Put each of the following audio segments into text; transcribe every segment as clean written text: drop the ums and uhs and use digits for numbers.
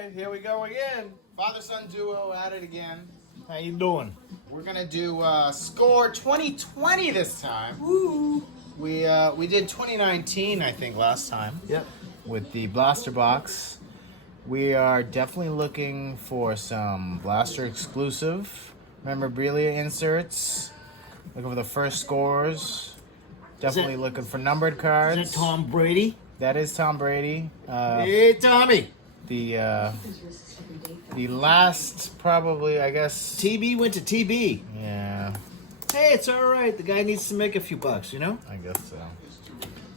right, here we go again. Father-son duo at it again. How you doing? We're gonna do score 2020 this time. Woo! We did 2019, I think, last time. Yep. With the blaster box. We are definitely looking for some blaster exclusive memorabilia inserts. Looking for the first scores. Definitely looking for numbered cards. Is that Tom Brady? That is Tom Brady. Hey, Tommy. The last, probably, I guess. TB went to TB. Yeah, Hey, it's all right. The guy needs to make a few bucks, you know? I guess so.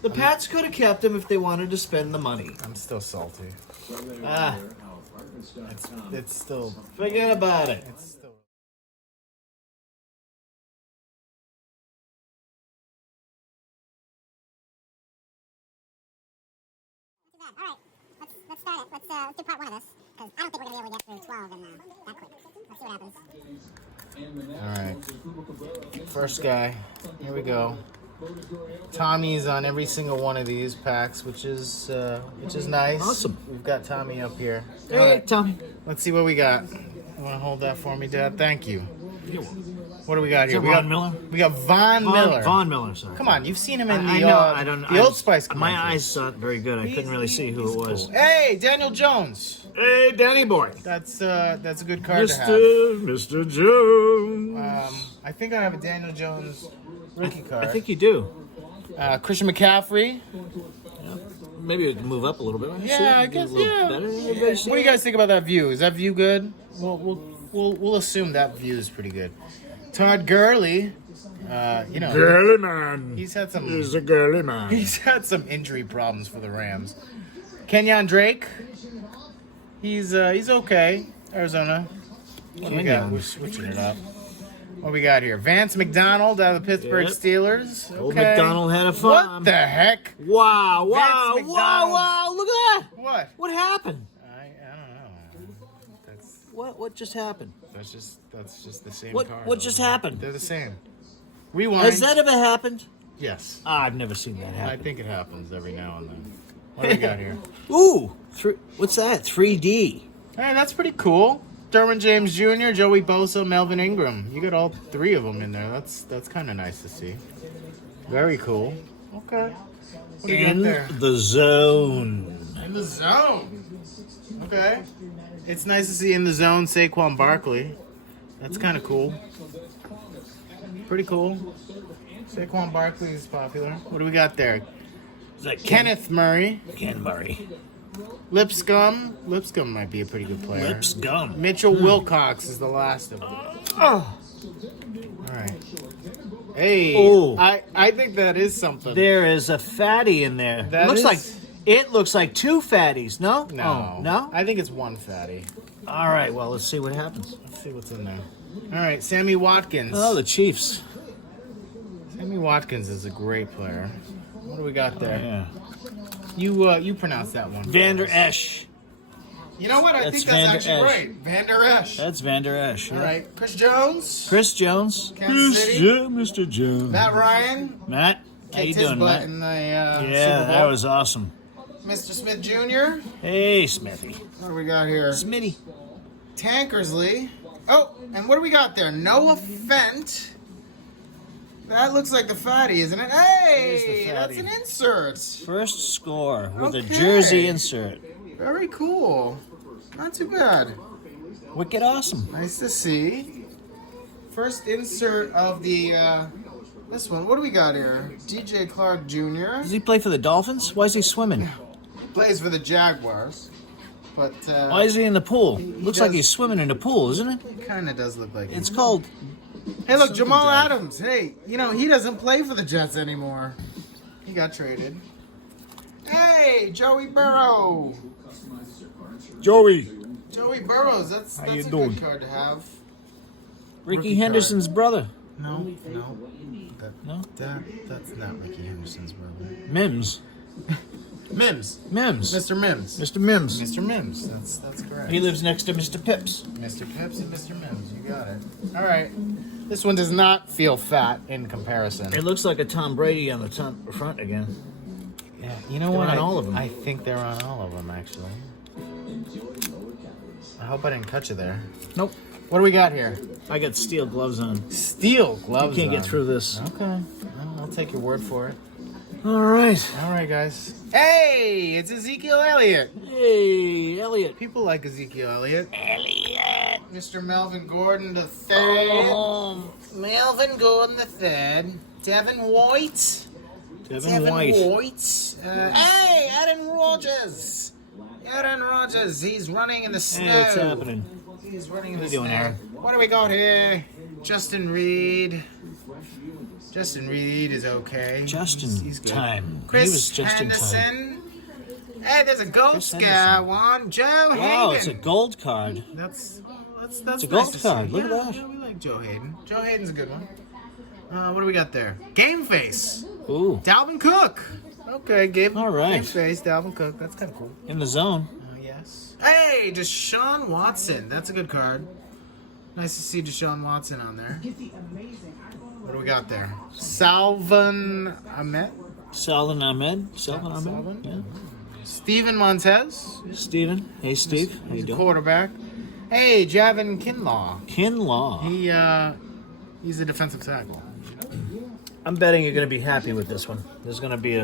The Pats could have kept him if they wanted to spend the money. I'm still salty. Ah, It's still. forget about it. It's still. All right, let's start it. Let's do part 1 of this, because I don't think we're going to be able to get through 12 in that quick. Let's see what happens. Alright. First guy. Here we go. Tommy's on every single one of these packs, which is nice. Awesome. We've got Tommy up here. Hey, Alright, Tommy. let's see what we got. You want to hold that for me, Dad? Thank you. What do we got Is here? it Von Miller? We got Von Miller. Von Miller, sorry. Come on, you've seen him in I the know. I don't. the Old Spice commercials. My eyes aren't very good. I couldn't really see who it was. Cool. Hey, Daniel Jones. Hey, Danny boy. That's a good card to have. Mr. Jones. I think I have a Daniel Jones rookie card. I think you do. Christian McCaffrey. Maybe we can move up a little bit. Yeah, I guess. Yeah. Better. What do you guys think about that view? Is that view good? We'll assume that view is pretty good. Todd Gurley. Girly man. He's had some. He's a girly man. He's had some injury problems for the Rams. Kenyon Drake. He's okay. Arizona. What do we got? We're switching it up. What we got here? Vance McDonald out of the Pittsburgh Yep. Steelers. Old Okay. McDonald had a farm. What the heck? Wow! Vance McDonald. Wow! Look at that! What? What happened? I don't know. That's What just happened? that's just the same What card. what just happened? They're the same. Rewind. Has that ever happened? Yes. I've never seen that I happen. think it happens every now and then. What do we got here? Ooh, what's that? 3D. Hey, that's pretty cool. Derwin James Jr., Joey Bosa, Melvin Ingram. You got all three of them in there. That's kind of nice to see. Very cool. Okay. What do you got In there? the zone. In the zone. Okay. It's nice to see in the zone Saquon Barkley. That's kind of cool. Pretty cool. Saquon Barkley is popular. What do we got there? Is that Kenneth Murray. Ken Murray? Lipscomb. Lipscomb might be a pretty good player. Lips gum. Mitchell Wilcox is the last of them. Oh, All right. Hey, Oh. I think that is something. there is a fatty in there. That It looks like two fatties. No? No. Oh, no? I think it's one fatty. All right. Well, let's see what happens. Let's see what's in there. All right, Sammy Watkins. Oh, the Chiefs. Sammy Watkins is a great player. What do we got there? Yeah. You pronounce that one. Vander Esch. You know what? I That's think that's Vander actually Esch. right. Vander Esch. That's Vander Esch. All right, Chris Jones. Chris Jones. Kansas City. Mr. Jones. Matt Ryan. Matt, how you Kicked his doing, butt Matt? in the Yeah, Super Bowl. that was awesome. Mr. Smith Jr. Hey, Smithy. What do we got here? Smitty. Tankersley. Oh, and what do we got there? Noah Fent. That looks like the fatty, isn't it? It is Hey, the that's fatty. an insert. First score with a Okay. jersey insert. Very cool. Not too bad. Wicked awesome. Nice to see. First insert of the this one. What do we got here? DJ Clark Jr. Does he play for the Dolphins? Why is he swimming? plays for the Jaguars, but Why is he in the pool? Looks like does- he's swimming in the pool, isn't it? kind of does look like. It's called. Hey, look, something Jamal dive. Adams. Hey, he doesn't play for the Jets anymore. He got traded. Hey, Joey Burrow. Joey. Joey Burrows. That's you a doing? good card to have. Ricky Rookie Henderson's brother. No. No? That's not Ricky Henderson's brother. Mims. Mims. Mims. Mr. Mims. Mr. Mims. Mr. Mims. That's correct. He lives next to Mr. Pips. Mr. Pips and Mr. Mims. You got it. All right. This one does not feel fat in comparison. It looks like a Tom Brady on the front again. Yeah, you know They're what? on all of them. I think they're on all of them, actually. hope I didn't cut you there. Nope. What do we got here? I got steel gloves on. Steel gloves. You can't on. get through this. Okay. Well, I'll take your word for it. All right. All right, guys. Hey, it's Ezekiel Elliott. Hey, Elliot. People like Ezekiel Elliott. Elliot. Mr. Melvin Gordon III. Oh, Melvin Gordon III. Devin White. Devin White. Hey, Aaron Rodgers. Aaron Rodgers. He's running in the snow. Hey, what's happening? He's running in What the are you doing, snow. Aaron? What do we got here? Justin Reed. Justin Reed is okay. Justin He's good. time. Chris He was just in time. Henderson. Hey, there's a gold Chris scar one. Joe Hayden. Wow, it's a gold card. That's It's a nice gold to card. see. Look at Yeah, that. Yeah, we like Joe Hayden. Joe Hayden's a good one. What do we got there? Game face. Ooh, Dalvin Cook. Okay, game All right. face. Dalvin Cook. That's kind of cool. in the zone. Yes. Hey, Deshaun Watson. That's a good card. Nice to see Deshaun Watson on there. What do we got there? Salvin Ahmed. Salvin Ahmed. Salvin? Yeah. Steven Montez. Steven. Hey, Steve. How you He's a doing? quarterback. Hey, Javin Kinlaw. Kinlaw. He's a defensive tackle. I'm betting you're going to be happy with this one. There's going to be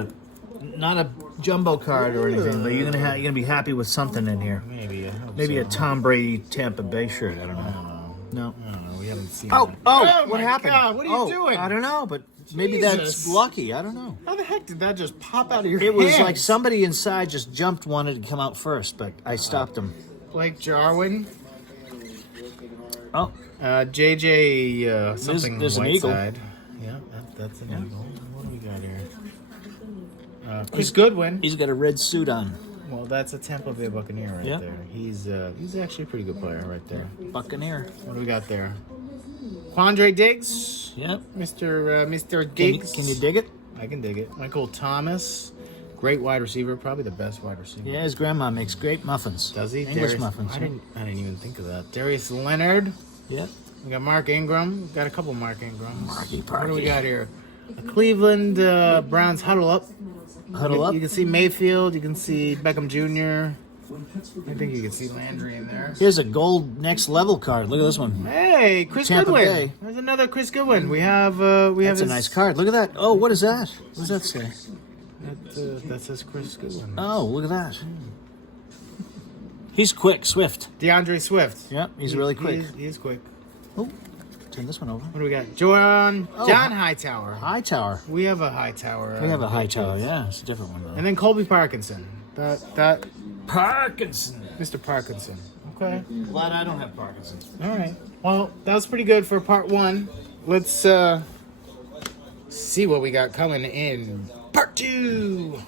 not a jumbo card or anything, but you're going to be happy with something in here. Maybe. I hope Maybe so. a Tom Brady Tampa Bay shirt. I don't know. No. I don't know. We haven't seen Oh, that. what my happened? God, what are you doing? I don't know, but maybe Jesus. that's lucky. I don't know. How the heck did that just pop out of your It was hands? like somebody inside just jumped, wanted to come out first, but I stopped him. Blake Jarwin. Oh, JJ something there's an eagle. Whiteside. Yeah, that's an eagle. What do we got here? Chris Goodwin. he's got a red suit on. Well, that's a Tampa Bay Buccaneer right Yeah. there. He's actually a pretty good player right there. Buccaneer. What do we got there? Quandre Diggs. Yep. Mr. Can you, Diggs. can you dig it? I can dig it. Michael Thomas. Great wide receiver. Probably the best wide receiver. Yeah, his grandma makes great muffins. Does he? English Darius- muffins. I didn't even think of that. Darius Leonard. Yep. We got Mark Ingram. We got a couple Mark Ingrams. Marky What do we Parky. got here? A Cleveland Browns huddle up. Huddle up. You can see Mayfield. You can see Beckham Jr. I think you can see Landry in there. Here's a gold next level card. Look at this one. Hey, Chris Tampa Goodwin. Bay. There's another Chris Goodwin. We have That's a his- nice card. Look at that. Oh, what is that? What does that say? That says Chris Goodwin. Oh, look at that. He's quick, swift. DeAndre Swift. Yep, he's really quick. He's quick. Oh, turn this one over. What do we got? John Hightower. High tower. We have a Hightower. We have a high tower. Yeah, it's a different one though. And then Colby Parkinson. That Parkinson. Mr. Parkinson. Okay. Glad I don't have Parkinson's. All right. Well, that was pretty good for part one. Let's see what we got coming in part two.